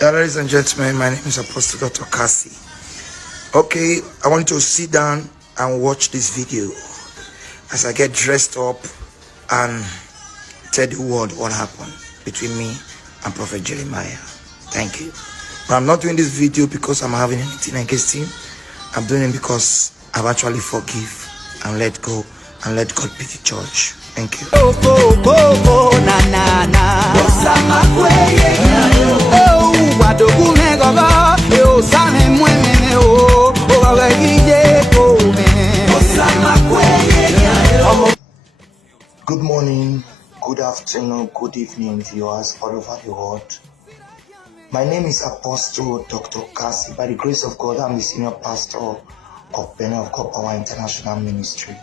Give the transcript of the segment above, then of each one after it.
Yeah, ladies and gentlemen, my name is Apostle Dr. Kassey. Okay, I want you to sit down and watch this video as I get dressed up and tell the world what happened between me and Prophet Jeremiah. Thank you. But I'm not doing this video because I'm having anything against him. I'm doing it because I've actually forgive and let go and let God be the judge. Thank you. Good morning, good afternoon, good evening, viewers all over the world. My name is Apostle Dr. Kassey. By the grace of God, I'm the senior pastor of Banner of God Power International Ministry.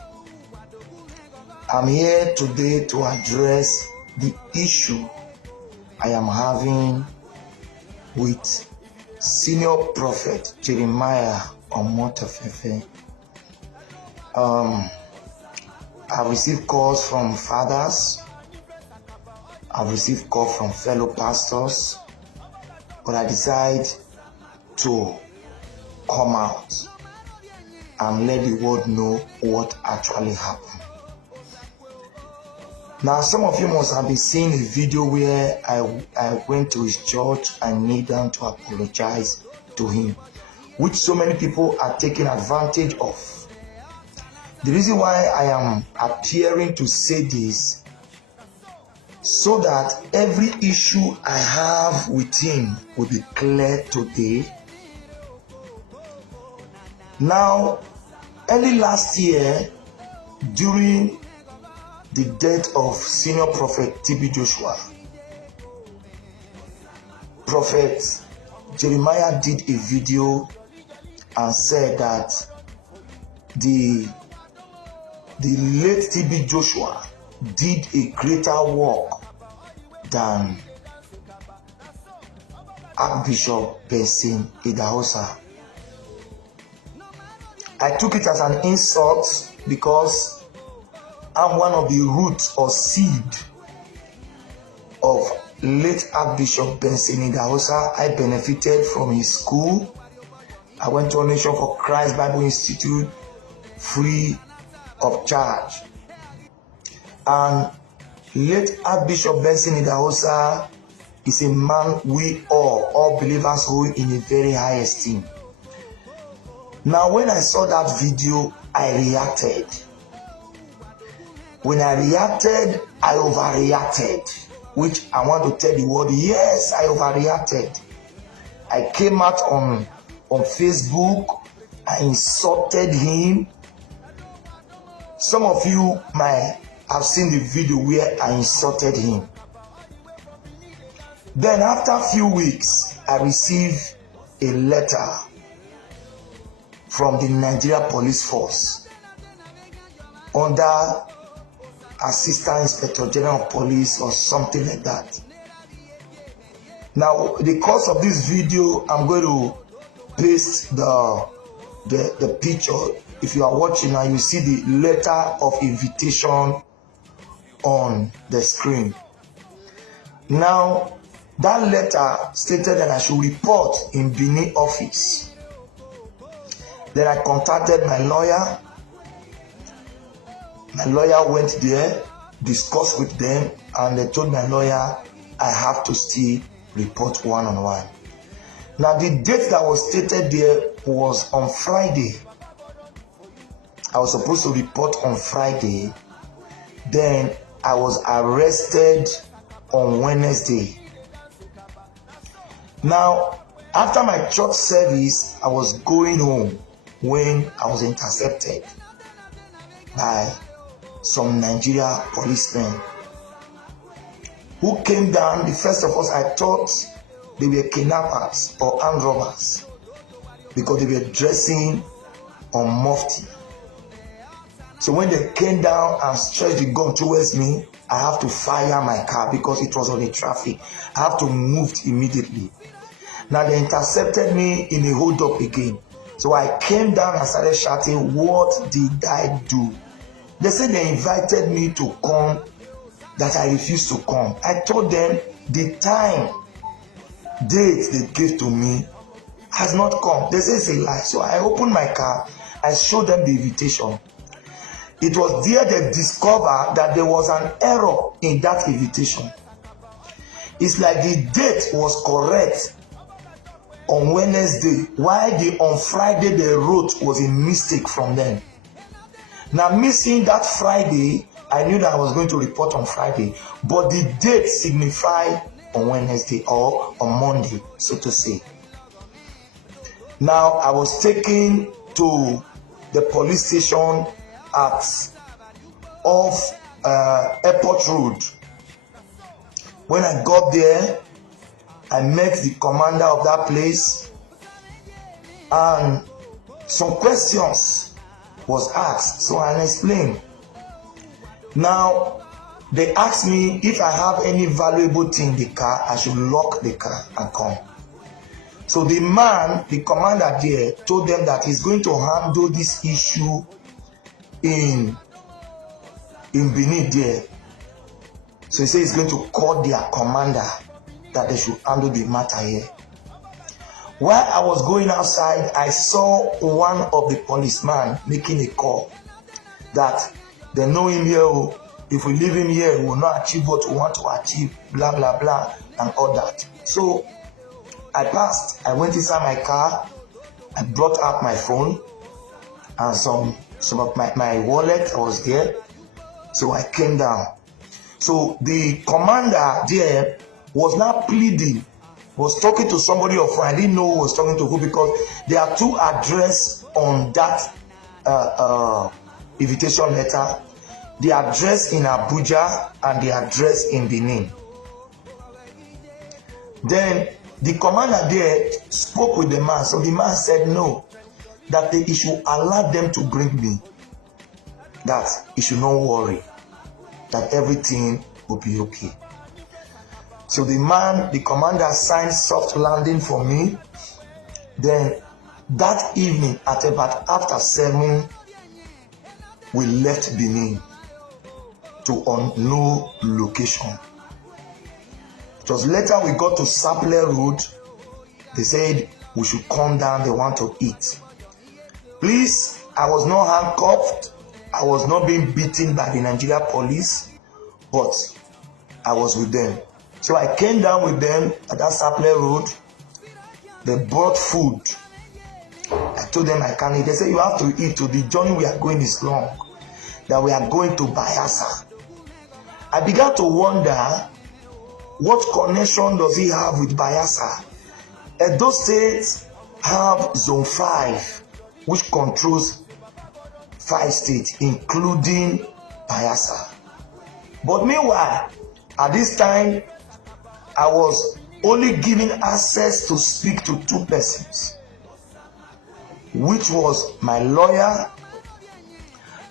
I'm here today to address the issue I am having with senior prophet Jeremiah Omotofefe. I've received calls from fathers. I've received calls from fellow pastors. But I decide to come out and let the world know what actually happened. Now, some of you must have been seeing a video where I went to his church and knelt down to apologize to him, which so many people are taking advantage of. The reason why I am appearing to say this, so that every issue I have with him will be clear today. Now, early last year, during the death of senior prophet TB Joshua, Prophet Jeremiah did a video and said that the late TB Joshua did a greater work than Archbishop Benson Idahosa. I took it as an insult because I'm one of the roots or seed of late Archbishop Benson Idahosa. I benefited from his school. I went to a Nation for Christ Bible Institute free of charge. And late Archbishop Benson Idahosa is a man we all believers hold in a very high esteem. Now, when I saw that video, I reacted. When I reacted, I overreacted, which I want to tell the world, yes, I overreacted. I came out on Facebook, I insulted him. Some of you might have seen the video where I insulted him. Then after a few weeks, I received a letter from the Nigeria Police Force under Assistant Inspector General of Police or something like that. Now, the cause of this video, I'm going to paste the picture. If you are watching now, you see the letter of invitation on the screen. Now, that letter stated that I should report in Benin office. Then I contacted my lawyer. My lawyer went there, discussed with them, and they told my lawyer I have to still report one-on-one. Now, the date that was stated there was on Friday. I was supposed to report on Friday. Then I was arrested on Wednesday. Now, after my church service, I was going home when I was intercepted by some Nigeria policemen who came down. The first of us, I thought they were kidnappers or armed robbers because they were dressing on mufti. So when they came down and stretched the gun towards me, I have to fire my car because it was on the traffic. I have to move immediately. Now they intercepted me in a hold up again. So I came down and started shouting, "What did I do?" They said they invited me to come, that I refused to come. I told them the time date they gave to me has not come. They say it's a lie. So I opened my car. I showed them the invitation. It was there they discovered that there was an error in that invitation. It's like the date was correct on Wednesday, while on Friday they wrote was a mistake from them. Now, missing that Friday, I knew that I was going to report on Friday, but the date signified on Wednesday or on Monday, so to say. Now, I was taken to the police station at off Airport Road. When I got there, I met the commander of that place, and some questions was asked, so I explained. Now, they asked me if I have any valuable thing in the car, I should lock the car and come. So the man, the commander there, told them that he's going to handle this issue in Benin there. So he said he's going to call their commander that they should handle the matter here. While I was going outside, I saw one of the policemen making a call that they know him here. If we leave him here, we will not achieve what we want to achieve, blah, blah, blah, and all that. So I passed. I went inside my car. I brought out my phone and some of my wallet was there. So I came down. So the commander there was not pleading, was talking to somebody of I didn't know who was talking to who, because there are two addresses on that invitation letter. The address in Abuja and the address in Benin. Then the commander there spoke with the man. So the man said no, that he should allow them to bring me. That he should not worry, that everything will be okay. So the commander signed soft landing for me. Then that evening at about after 7, we left Benin to unknown location. It was later we got to Sapele Road. They said we should come down, they want to eat. Please, I was not handcuffed. I was not being beaten by the Nigeria police, but I was with them. So I came down with them at that Sapele Road. They brought food. I told them I can't eat. They said you have to eat. The journey we are going is long. That we are going to Bayelsa. I began to wonder, what connection does he have with Bayelsa? Edo State have Zone 5, which controls 5 states, including Bayelsa. But meanwhile, at this time, I was only given access to speak to 2 persons, which was my lawyer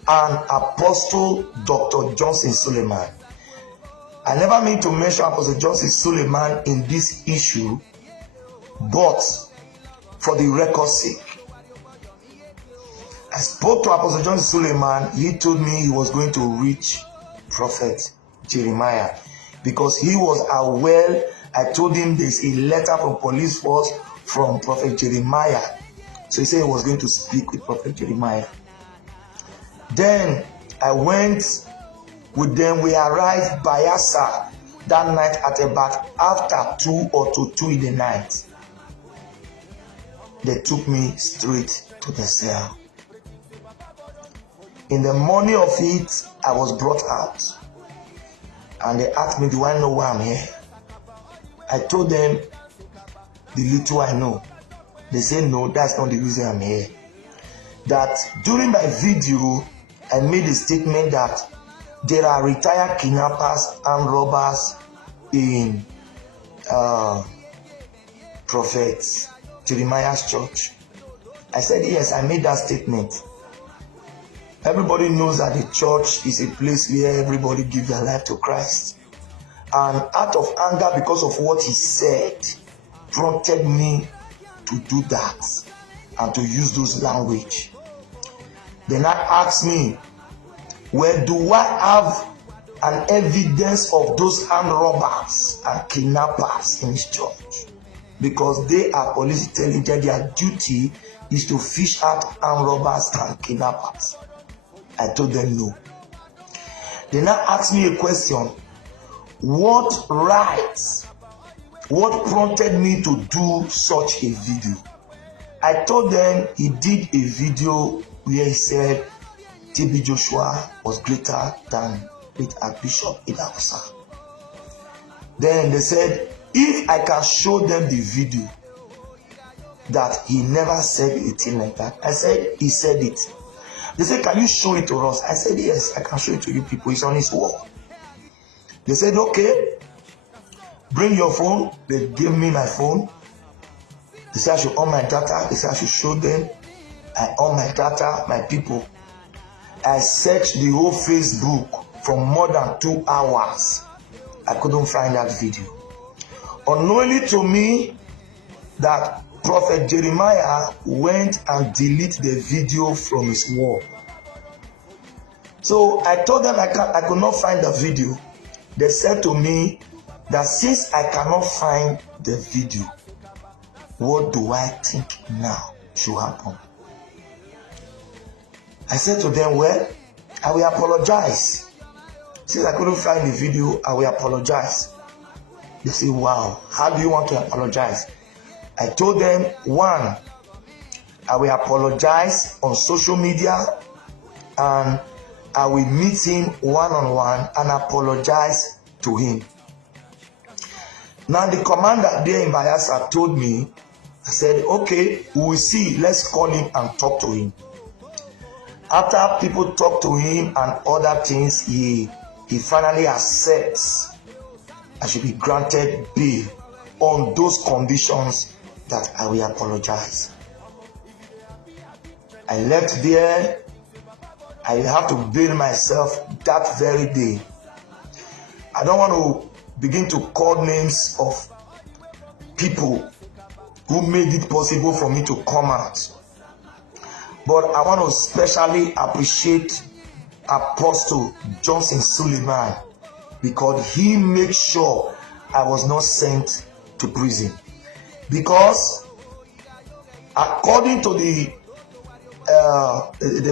and Apostle Dr. Johnson Suleiman. I never mean to mention Apostle Johnson Suleiman in this issue, but for the record's sake, I spoke to Apostle Johnson Suleiman. He told me he was going to reach Prophet Jeremiah because he was aware. I told him there's a letter from police force from Prophet Jeremiah. So he said he was going to speak with Prophet Jeremiah. Then I went with them. We arrived Bayelsa that night at about after 2 or to 2 in the night. They took me straight to the cell. In the morning of it, I was brought out. And they asked me, do I know why I'm here? I told them the little I know. They said, no, that's not the reason I'm here. That during my video, I made a statement that there are retired kidnappers and robbers in Prophet Jeremiah's church. I said, yes, I made that statement. Everybody knows that the church is a place where everybody gives their life to Christ. And out of anger because of what he said, prompted me to do that and to use those language. Then I asked me, well, do I have an evidence of those armed robbers and kidnappers in his church? because they are police intelligence. Their duty is to fish out armed robbers and kidnappers. I told them no. They now asked me a question. What prompted me to do such a video? I told them he did a video where he said TB Joshua was greater than with Archbishop Idahosa. Then they said, if I can show them the video that he never said a thing like that. I said, he said it. They said, can you show it to us? I said, yes, I can show it to you people. It's on his wall. They said, okay, bring your phone. They gave me my phone. They said I should on my data. They said I should show them. I on my data, my people. I searched the whole Facebook for more than 2 hours. I couldn't find that video. Unknowingly to me, that Prophet Jeremiah went and deleted the video from his wall. So I told them I could not find the video. They said to me that since I cannot find the video, what do I think now should happen? I said to them, well, I will apologize. Since I couldn't find the video, I will apologize. They say, wow, how do you want to apologize? I told them, one, I will apologize on social media and I will meet him one-on-one and apologize to him. Now the commander there in Bayelsa told me, I said, okay, we will see, let's call him and talk to him. After people talk to him and other things, he finally accepts I should be granted bail on those conditions that I will apologize. I left there. I have to bail myself that very day. I don't want to begin to call names of people who made it possible for me to come out. But I want to especially appreciate Apostle Johnson Suleiman because he made sure I was not sent to prison. Because according to they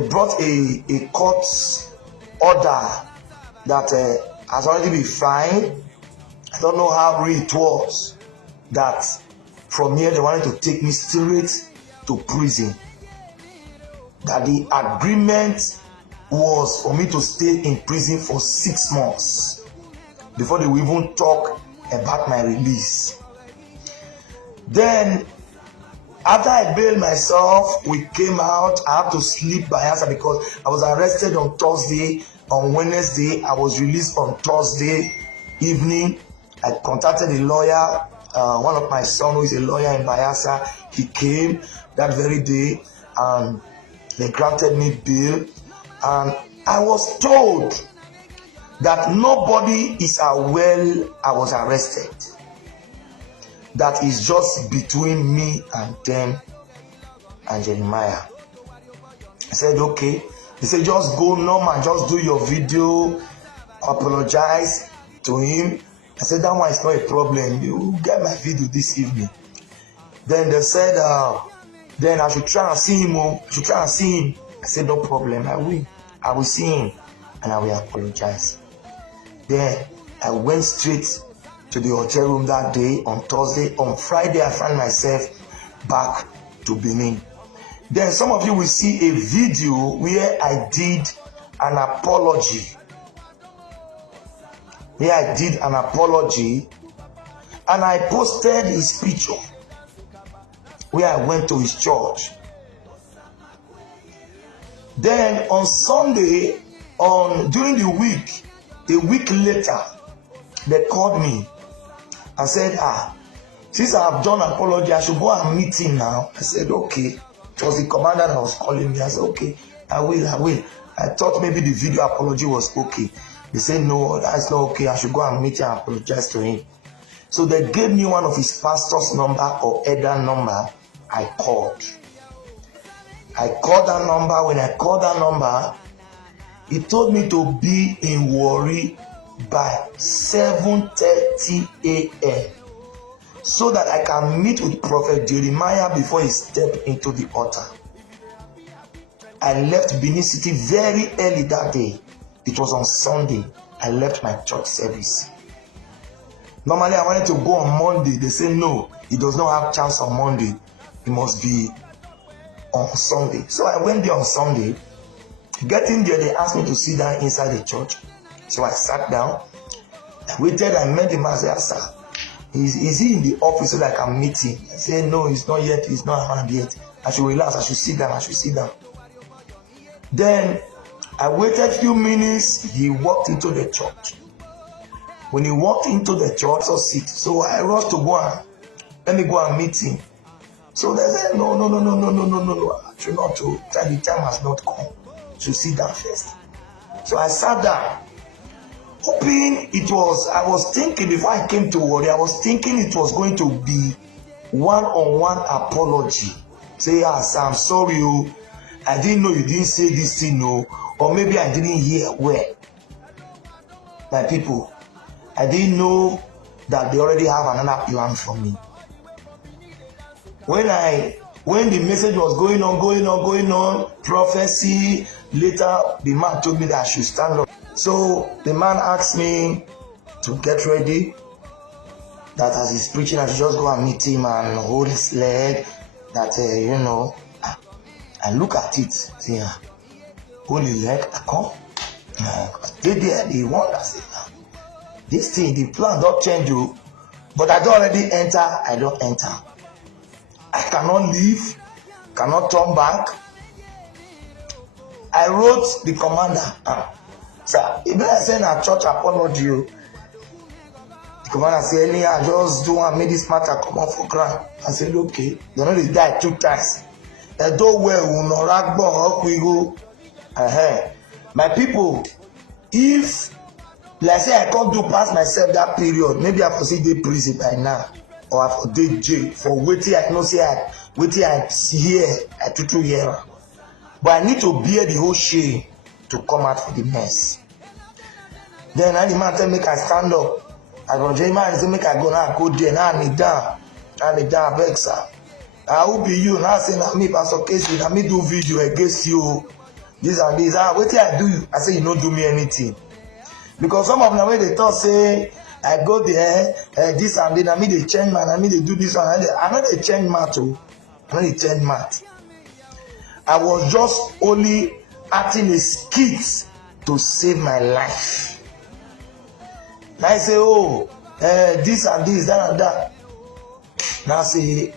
brought a court order that has already been fined. I don't know how real it was. That from here they wanted to take me straight to prison. That the agreement was for me to stay in prison for 6 months before they will even talk about my release. Then after I bailed myself, we came out. I had to sleep by answer because I was arrested on Thursday. On Wednesday, I was released on Thursday evening. I contacted a lawyer, one of my sons who is a lawyer in Bayelsa. He came that very day and they granted me bail. And I was told that nobody is aware I was arrested. That is just between me and them and Jeremiah. I said, okay. They said, just go normal, just do your video, apologize to him. I said, that one is not a problem. You get my video this evening. Then they said, then I should try and see him. I should try and see him. I said, no problem. I will see him and I will apologize. Then I went straight to the hotel room that day on Thursday. On Friday, I found myself back to Benin. Then some of you will see a video where I did an apology. And I posted his picture where I went to his church. Then on Sunday, during the week, a week later, they called me and said, since I have done an apology, I should go and meet him now. I said, okay. It was the commander that was calling me. I said, okay, I will. I thought maybe the video apology was okay. They said, no, that's not okay. I should go and meet him and apologize to him. So they gave me one of his pastor's number or elder number. I called that number. When I called that number, he told me to be in Warri by 7:30 a.m. so that I can meet with Prophet Jeremiah before he stepped into the altar. I left Benin City very early that day. It was on Sunday. I left my church service. Normally, I wanted to go on Monday. They say no, he does not have chance on Monday. He must be on Sunday. So I went there on Sunday. Getting there, they asked me to sit down inside the church. So I sat down. I waited. I met him. I said, sir, is he in the office so that I can meet him? I said, no, he's not yet. He's not around yet. I should relax. I should sit down. I should sit down. Then I waited a few minutes. He walked into the church. When he walked into the church, so I rushed to go and let me go and meet him. So they said, no. I should not to. The time has not come. To sit down first. So I sat down. Hoping I was thinking before I came to worry, I was thinking it was going to be one-on-one apology. Say, sir, I'm sorry, I didn't know you didn't say this thing, or maybe I didn't hear well. My people, I didn't know that they already have another plan for me. When the message was going on, prophecy, later the man told me that I should stand up. So the man asked me to get ready, that as he's preaching, I should just go and meet him and hold his leg, that, I look at it, see, hold his leg, I come. They there, the one that say, this thing, the plan don't change you, but I don't already enter, I don't enter. I cannot leave, cannot turn back. I wrote the commander, sir, if I send a church apology, the commander said, I just do and make this matter come off for ground. I said, okay. They know they died 2 times. They don't wear my people, if, like say I can't do past myself that period, maybe I for see the prison by now, or I for day jail for waiting. I know say waiting I hear, I to hear. But I need to bear the whole shame to come out for the mess. Then I demand to make I stand up. I go Jeremiah say make I go now, go there now. I need down, beg sir. I will be you now. Say na me, Pastor Kassey, na me do video against you. This and this. What did I do you? I say you don't do me anything. Because some of the way they thought say I go there, this and then I mean they change man, I mean they do this one. I know they change mat too. I know they change mat. I was just only acting a skit to save my life. Now I say, this and this, that and that. Now I say,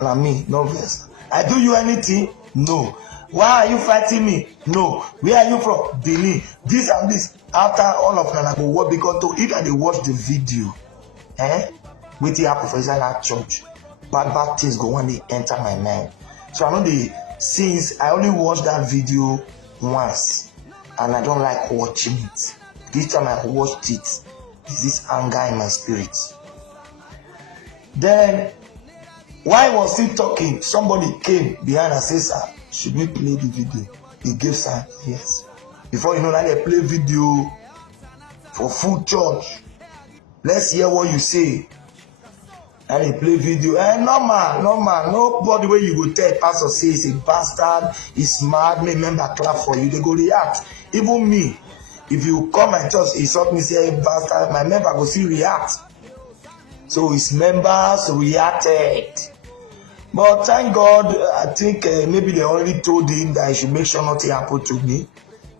na me, no verse. I do you anything? No. Why are you fighting me? No. Where are you from? Benin. This and this. After all of that, I go work because if I watch the video, with the professor at church, bad things go when they enter my mind. So I know since I only watched that video once, and I don't like watching it. This time I watched it, there's this anger in my spirit. Then, while I was still talking, somebody came behind and said, sir, should we play the video? He gave sign, yes. Before you know that they play video for full church. Let's hear what you say. And they play video. Normal. Nobody where you go tell pastor say he's a bastard, he's mad, may member clap for you. They go react. Even me, if you come and church, insult me, say a bastard, my member go still react. So his members reacted. But thank God, I think maybe they already told him that I should make sure nothing happened to me.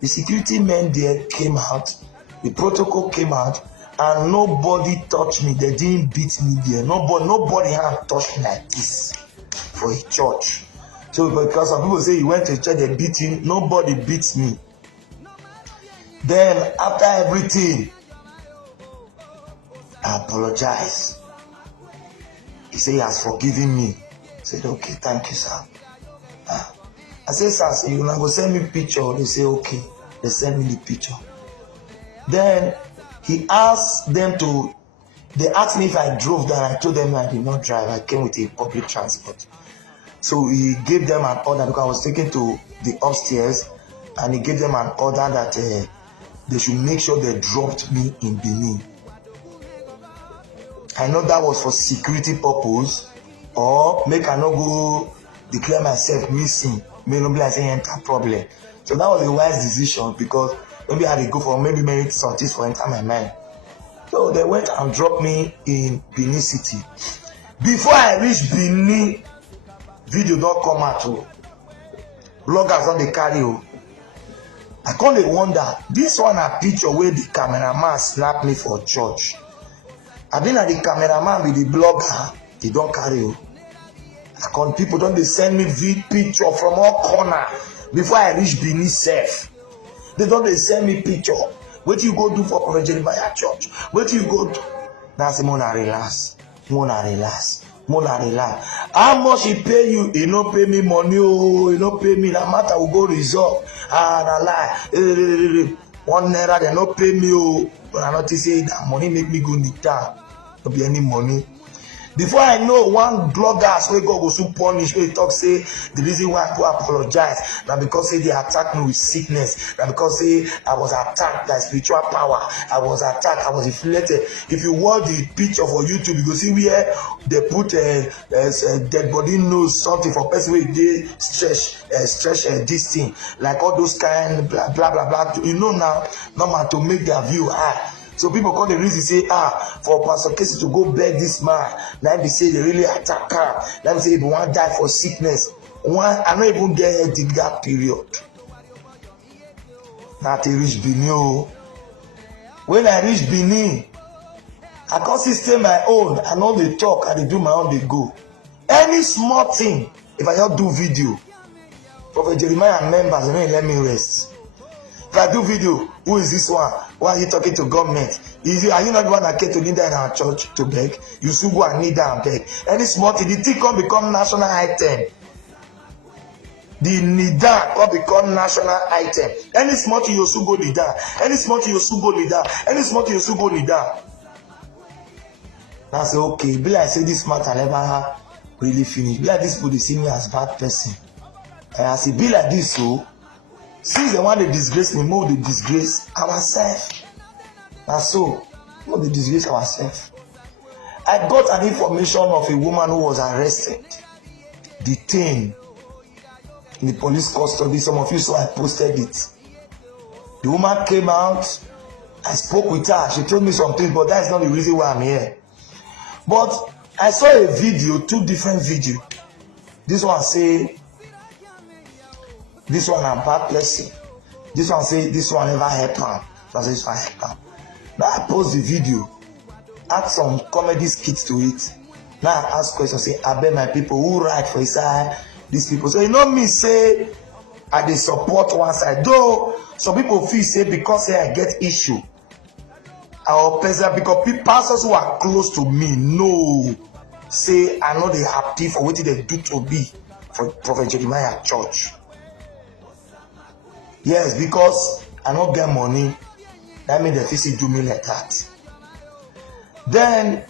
The security men there came out, the protocol came out, and nobody touched me. They didn't beat me there. Nobody had touched me like this for a church. So because some people say he went to church, they beat him. Nobody beats me. Then after everything, I apologize. He said he has forgiven me. I said, okay, thank you, sir. I said, sir, you gonna go send me picture? They say, okay. They send me the picture. Then he asked them to, they asked me if I drove there. I told them I did not drive. I came with a public transport. So he gave them an order because I was taken to the upstairs, and he gave them an order that they should make sure they dropped me in Benin. I know that was for security purpose, or make I not go declare myself missing. May not be like say enter problem. So that was a wise decision, because maybe I had to go for maybe many something for enter my mind. So they went and dropped me in Benin City. Before I reach Benin, video don't come out. Bloggers on the carry. I can't wonder, this one a picture where the cameraman slapped me for church. I been at the cameraman with the blogger, they don't carry. I can't, people don't they send me picture from all corner before I reach Benin self. They don't they send me picture. What do you go do for Prophet Jeremiah church? What do you go do? That's the Mona relax. Mona relax. Mona relax. How much he pay you? He no pay me money. Oh, he no pay me. That matter will go resolve. Ah, na lie. 1 naira they no pay me. Oh, but I not say that money make me go need down. No be any money. Before I know, one blogger wey God go so punish, wey talk say the reason why I go apologize na because say they attacked me with sickness, na because say I was attacked by spiritual power, I was attacked, I was inflated. If you watch the picture for YouTube, you go see where they put a dead body nose something for person wey dey stretch this thing, like all those kind blah blah blah blah. You know now, normal to make their view high. So people call the reason say, for Pastor Kassey to go beg this man. Now they say they really attack her. Now they say if one die for sickness. I don't even get the gap period. Now they reach Benin. When I reach Benin, I can't stay my own. I know they talk and they do my own, they go. Any small thing, if I don't do video, Prophet Jeremiah members, they don't let me rest. If I do video, who is this one? Why are you talking to government? Are you not the one that came to kneel down in our church to beg? You should go and kneel down and beg. Any small thing, the thing can become national item. The kneel down can become national item. Any small thing, you should go kneel down. Any small thing, you should go kneel down. Any small thing, you should go kneel down. Now I say, okay, be like say this matter never really finished. Be like this people, they see me as bad person. And I say, be like this, so. Since they want to disgrace me, more they disgrace ourselves. And so, more they disgrace ourselves. I got an information of a woman who was arrested, detained in the police custody. Some of you saw I posted it. The woman came out. I spoke with her. She told me something, but that's not the reason why I'm here. But I saw a video, 2 different videos. This one say, this one a bad person. This one say this one never help am. This one help am. Now I post the video, add some comedy skits to it. Now I ask questions, say, I bet my people who write for inside these people. So you know me say I dey support one side. Though some people feel say because say I get issue, our person because people pastors who are close to me know say I know they happy for what they do to be for Prophet Jeremiah church. Yes, because I don't get money, that means the FCC do me like that. Then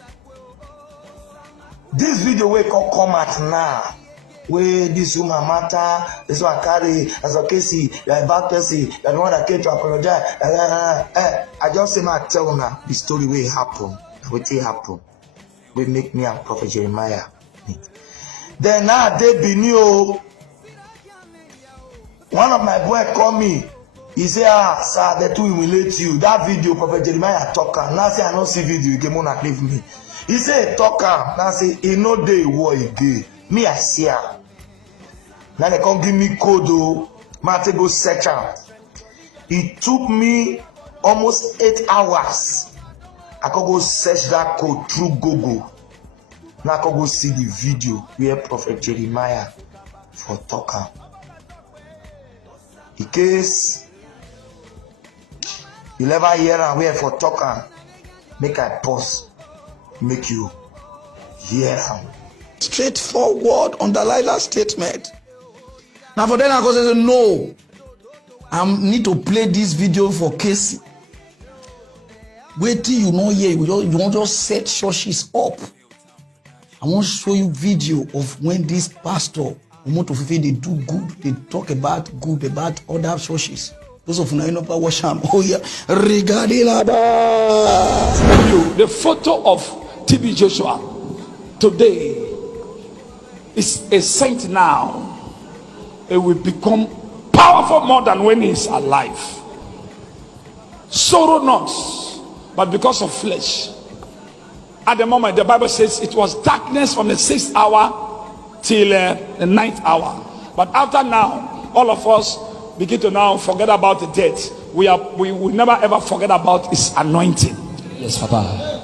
this video will come out now, where this woman matter, this one carry as a Kassey, you are a bad person, you are the one that came to apologize. I just say my tell now the story will happen, what will happen, will make me and Prophet Jeremiah. Then now they be new. One of my boys called me. He said, sir, they too humiliate you. That video, Prophet Jeremiah talker. Now say I don't see video. He came on and leave me. He said, talker. Now say, he no day war he day. Me, I see her. Now they come give me code. I go search her. It took me almost 8 hours. I could go search that code through Google. Now I could go see the video where Prophet Jeremiah for talker. In case you never hear and where for talking, make I pause, make you hear him. Straightforward, underline that statement. Now for then I go say no, I need to play this video for Kassey. Wait till you know here, you won't just set churches up. I want to show you video of when this pastor they do good, they talk about good about other churches. Those of you know watch them. Oh yeah, regarding the photo of TB Joshua today is a saint now. It will become powerful more than when he's alive. Sorrow not, but because of flesh. At the moment, the Bible says it was darkness from the 6th hour till the 9th hour. But after now, all of us begin to now forget about the death. We will never ever forget about his anointing. Yes, Papa.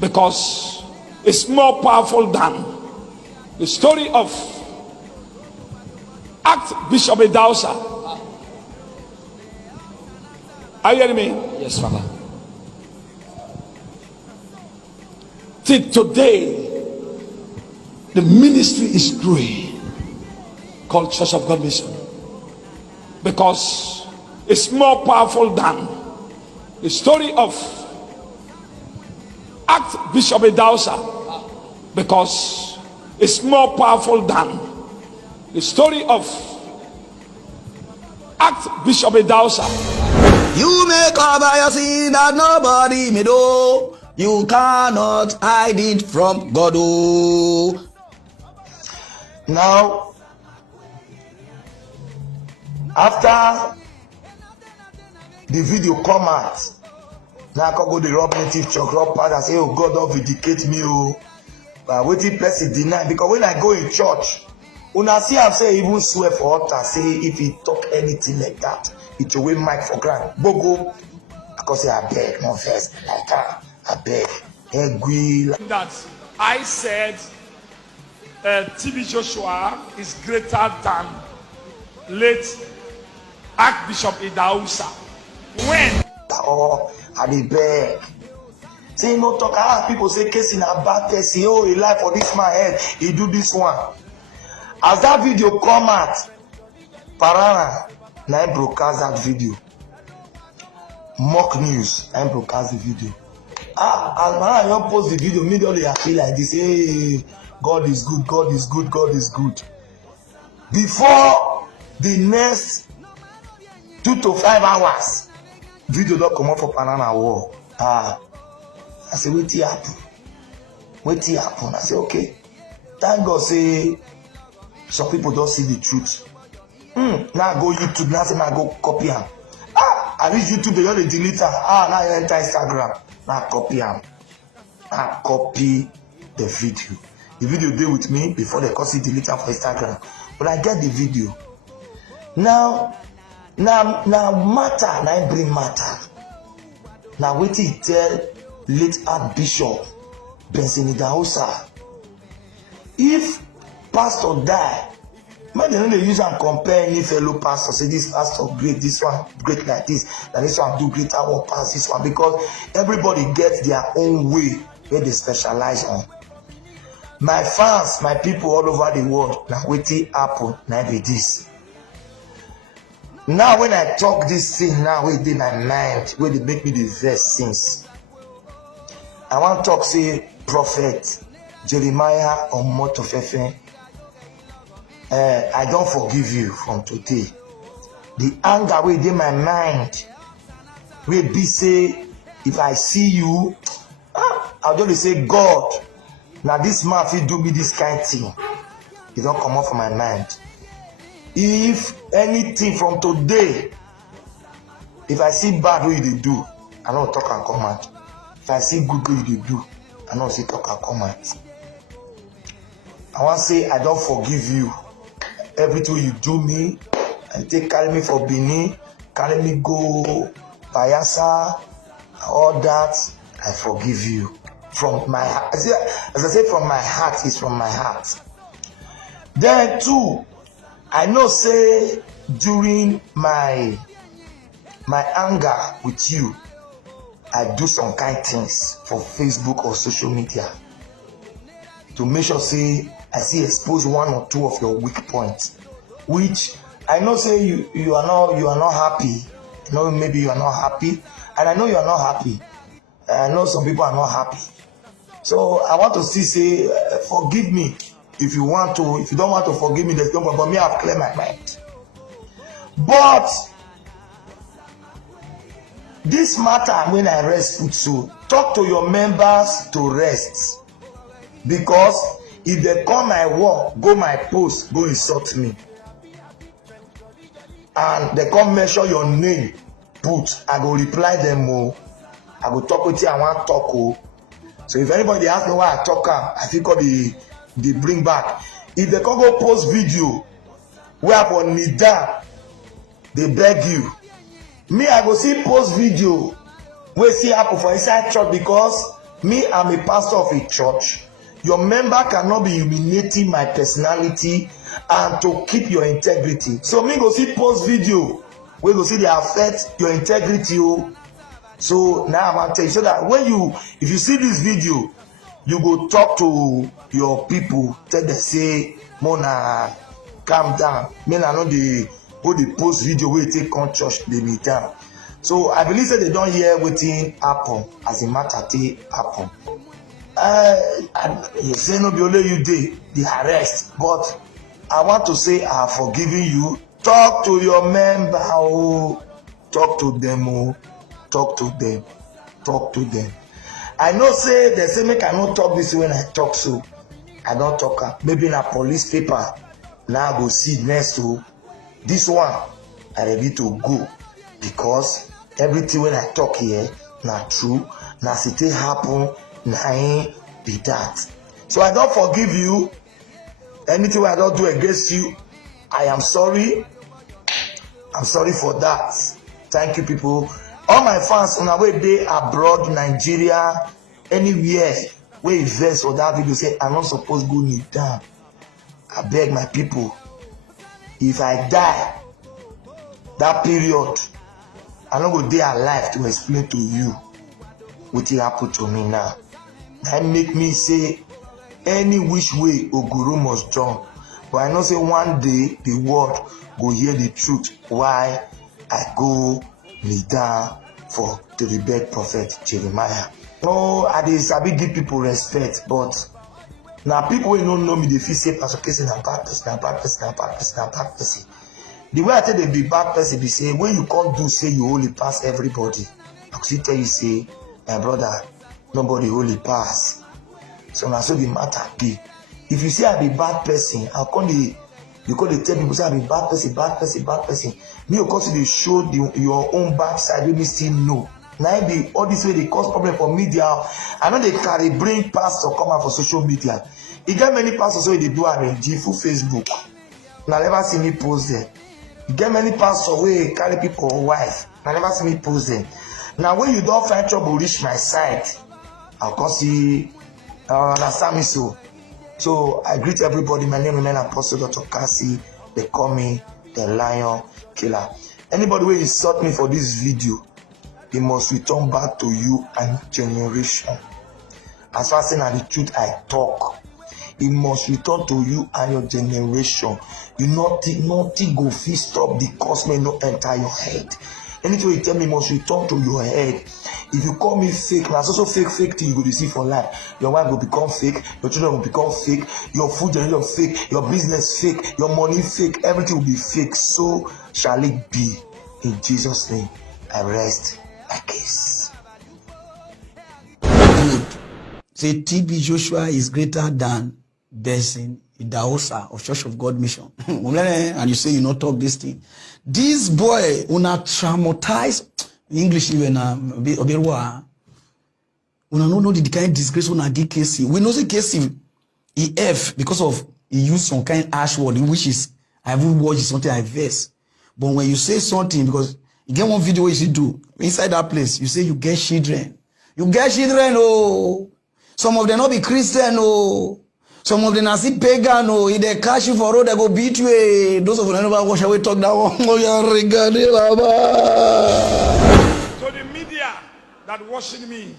Because it's more powerful than the story of Archbishop Idausa. Are you hearing me? Yes, Papa. Till today, the ministry is growing, called Church of God Mission, because it's more powerful than the story of Archbishop Idausa, because it's more powerful than the story of Archbishop Idausa. You may cover your sin that nobody may know. You cannot hide it from God. Oh. Now, after the video come out, now I can go the rob native church, rob part and say, oh, God don't vindicate me. Oh. But waiting person deny, because when I go in church, when I see him say even swear for altar, say if he talk anything like that, it away mic for ground. Bogo, because I beg, no first, like that, I beg. That I said TB Joshua is greater than late Archbishop Idausa. When? Oh, I beg. Say no talk. People say Kassey na bad person. Oh, he lie for this man head. He do this one. As that video come out, Parana na him broadcast that video. Mock news na him broadcast the video. As Parana don't post the video, immediately I feel like this. Hey, God is good. God is good. God is good. Before the next 2 to 5 hours, video don't come up for Banana War. I say, wait till happen. Wait till happen. I say, okay. Thank God say some people don't see the truth. Now I go YouTube, now I say now I go copy him. I reach YouTube, they just delete her. Now I enter Instagram. Now I copy him. I copy the video. The video there with me before they Kassey delete her for Instagram. But I get the video. Now matter, now I bring matter. Now wait till he tell late Archbishop Idausa, if pastor die, man, they don't use and compare any fellow pastor. Say this pastor great, this one great like this, and this one do greater one pass this one, because everybody gets their own way where they specialize on. My fans, my people all over the world, now wait till happen, now be this. Now when I talk this thing now within my mind, where they make me the verse since. I want to talk say prophet Jeremiah Omotofefe. I don't forgive you from today. The anger within my mind will be say, if I see you, I'll just say, God, now this man will do me this kind of thing. It don't come off from my mind. If anything from today, if I see bad way they do, I don't talk and come out. If I see good way they do, I don't say talk and come out. I want to say I don't forgive you. Everything you do me, and take carry me for Benin, carry me go Bayelsa, all that, I forgive you. From my heart. As I say, from my heart, is from my heart. Then too, I know say during my anger with you, I do some kind things for Facebook or social media to make sure say I see expose 1 or 2 of your weak points, which I know say you are not happy. You know, maybe you are not happy, and I know you are not happy. I know some people are not happy. So I want to see say forgive me if you want to. If you don't want to forgive me, there's no problem. But me, I've cleared my mind. But this matter when I rest put so, talk to your members to rest. Because if they come my work, go my post, go insult me. And they come measure your name, put, I go reply them more. I go talk with you, I want talk. Oh. So if anybody ask me why I talk, I think they bring back. If they come go post video, where upon me down, they beg you. Me, I go see post video where see happen for inside church because me, I'm a pastor of a church. Your member cannot be humiliating my personality and to keep your integrity. So me go see post video where go see they affect your integrity. Oh. So now I'm gonna tell you so that if you see this video, you go talk to your people, tell them say, Mona, calm down. Men are not the post video where take on church, they be down. So I believe that they don't hear wetin happen as a matter take happen. You say no be only you dey the arrest, but I want to say I have forgiven you. Talk to your member, oh, talk to them, oh, talk to them, talk to them. I know say they say make I not talk this when I talk, so I don't talk. Maybe in a police paper now I go see next to this one. I ready to go because everything when I talk here not true. Now it happen. Nah, be that. So I don't forgive you. Anything I don't do against you, I am sorry. I'm sorry for that. Thank you, people. All my fans on our way there abroad, Nigeria, anywhere where you invest for that video, say I'm not supposed to go kneel down. I beg my people, if I die that period, I'm not going to be alive to explain to you what happened to me now. That make me say any which way Oguru must jump. But I know say one day the world go hear the truth why I go kneel down for the rebel prophet Jeremiah. No, I dey sabi give people respect, but now people who don't know me, they feel say Pastor Kassey na bad person, na bad person, na bad person, na bad person. The way I tell them be bad person, be say when you can't do say you only pass everybody. I could tell you say, my brother, nobody only pass. So now so the matter be. If you say I be bad person, how come you can't tell people say I be bad person, bad person, bad person. Me, of course, they show your own bad side. We still know. Now be all this way they cause problem for media. I know they carry bring pastor come out for social media. You get many pastors so they do arrange full Facebook. Now never see me post them. You get many pastors where carry people or wife. Now never see me post them. Now when you don't find trouble reach my side, I'll come see understand me so. So I greet everybody. My name is Apostle Dr. Kassey. They call me the Lion Killer. Anybody who insult me for this video, they must return back to you and generation. As far as the truth I talk, it must return to you and your generation. You nothing go fit stop the cause may not enter your head. Anything you tell me must return to your head. If you call me fake, that's also fake thing you go receive for life. Your wife will become fake, your children will become fake, your food generation fake, your business fake, your money fake, everything will be fake. So shall it be. In Jesus' name, I rest my case. Good. Say TB Joshua is greater than Benson Idahosa of Church of God Mission. And you say you not talk this thing. This boy una traumatized English even una no know the kind of disgrace una give Kassey. We know say Kassey he F because of he used some kind of harsh word which is I haven't watched something I verse. But when you say something, because you get one video where you do inside that place, you say you get children. You get children, oh. Some of them not be Christian, oh. Some of them are still pagan, oh. If they catch you for road, they go beat you. Those of them never wash away talk that one. So the media that watching me,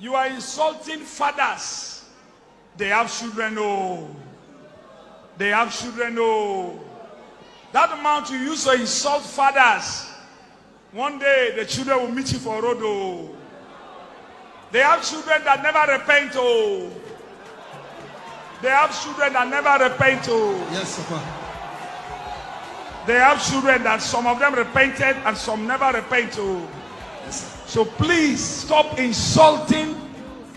you are insulting fathers. They have children, oh. They have children, oh. That amount you use to insult fathers, one day the children will meet you for road, oh. They have children that never repent, oh. They have children that never repent, oh. Yes, sir. They have children that some of them repented and some never repent, oh. So please stop insulting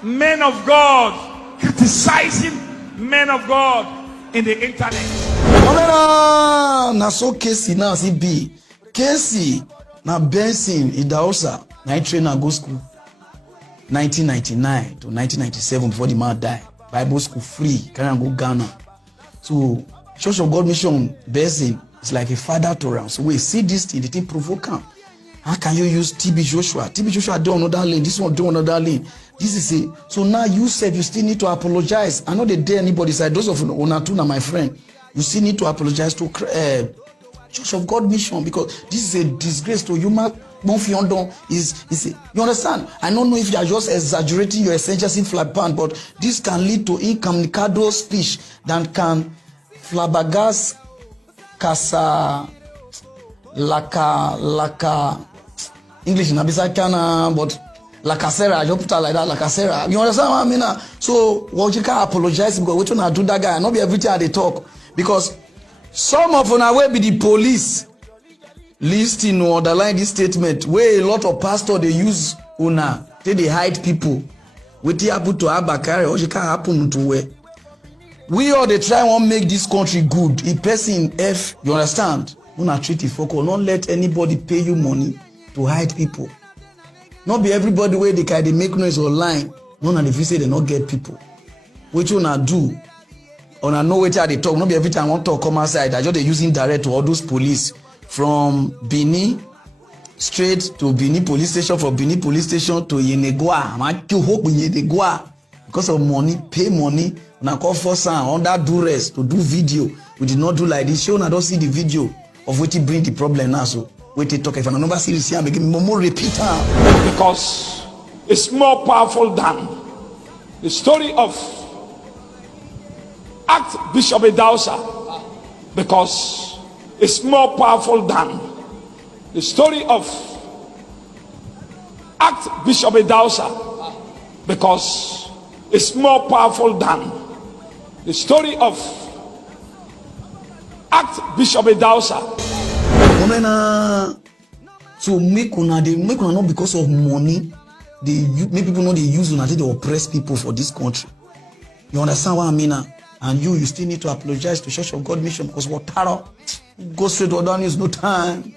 men of God, criticizing men of God in the internet. Na so Kassey now see be. Kassey na Benson Idahosa. Na he train na go school 1999 to 1997 before the man die. Bible school free, carry am go Ghana. So Church of God Mission Benson is like a father to am. So we see this thing, the thing provoke am. How can you use TB Joshua? TB Joshua do another lane. This one do another lane. This is it. So now you said you still need to apologize. I know they dare anybody side. Those of Onatuna, my friend, you still need to apologize to Church of God Mission, because this is a disgrace to human. You understand? I don't know if you are just exaggerating your essentials in flapan, but this can lead to incommunicado speech that can flabbergast Kassey laka English na bisa kana, but lakasera, I just put it like that, lakasera. You understand what I mean? So what you can apologize because which one I do that guy, not be everything they talk, because some of una will be the police. Listen or underline this statement where a lot of pastors they use una they hide people. Wetin happen to Abakari or can happen to where we all they try to make this country good. A person F, you understand? Una treat it focus. Don't let anybody pay you money to hide people. Not be everybody where they can they make noise online. None of the say they not get people. Which una do? Una know wetin they talk. Not be every time I want to come outside. I just they using direct to all those police. From Benin straight to Benin police station, from Benin police station to Yenegua. Man, you hope in Yenegua because of money, pay money. Now call for some under duress to do video. We did not do like this. Show now don't see the video of what you bring the problem now. So wait to talk. If I never see this here, make more repeat because it's more powerful than the story of Archbishop Idahosa, because it's more powerful than the story of Archbishop Idahosa, because it's more powerful than the story of Archbishop Idahosa. So make una not because of money. They make people know they use una they oppress people for this country. You understand what I mean? And you still need to apologize to Church of God Mission because what go straight to other news, no time.